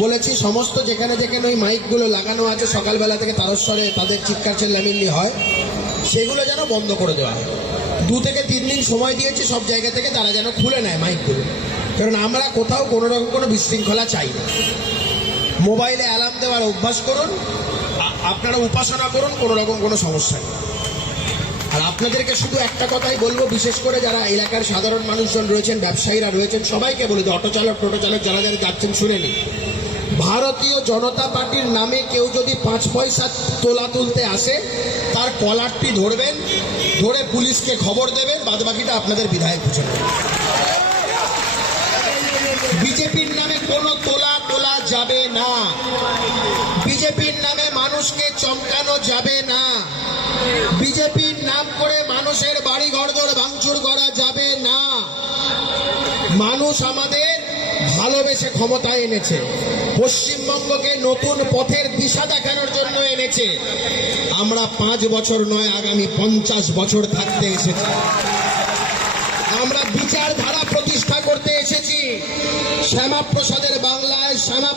বলেছি সমস্ত যেখানে যেখানে ওই মাইকগুলো লাগানো আছে সকালবেলা থেকে তারস্বরে তাদের চিৎকার চেল্লামিল্লি হয়, সেগুলো যেন বন্ধ করে দেওয়া হয়। 2 থেকে 3 দিন সময় দিয়েছি সব জায়গা থেকে, তারা যেন খুলে নেয় মাইকগুলো, কারণ আমরা কোথাও কোনো রকম কোনো বিশৃঙ্খলা চাই না। মোবাইলে অ্যালার্ম দেওয়ার অভ্যাস করুন, আপনারা উপাসনা করুন, কোনো রকম কোনো সমস্যা নেই। আর আপনাদেরকে শুধু একটা কথাই বলবো, বিশেষ করে যারা এলাকার সাধারণ মানুষজন রয়েছেন, ব্যবসায়ীরা রয়েছেন, সবাইকে বলি, অটো চালক, টোটো চালক যারা যারা যাচ্ছেন শুনে নিন, ভারতীয় জনতা পার্টির নামে কেউ যদি 5 পয়সা তোলা তুলতে আসে, তার কলারটি ধরবেন, ধরে পুলিশকে খবর দেবেন, বাদবাকিটা আপনাদের বিধায়ক বুঝে নেবেন। বিজেপির নামে কোনো তোলা যাবে না, বিজেপির নামে মানুষকে চমকানো যাবে না, বিজেপির নাম করে মানুষের বাড়ি ঘরদোর ভাঙচুর করা যাবে না। মানুষ আমাদের ভালোবেসে ক্ষমতায় এনেছে, পশ্চিমবঙ্গকে নতুন পথের দিশা দেখানোর জন্য এনেছে। আমরা 5 বছর নয়, আগামী 50 বছর থাকতে এসেছি। আমরা বিচারধারা প্রতিষ্ঠা করতে এসেছি। শ্যামাপ্রসাদের বাংলায় শ্যামা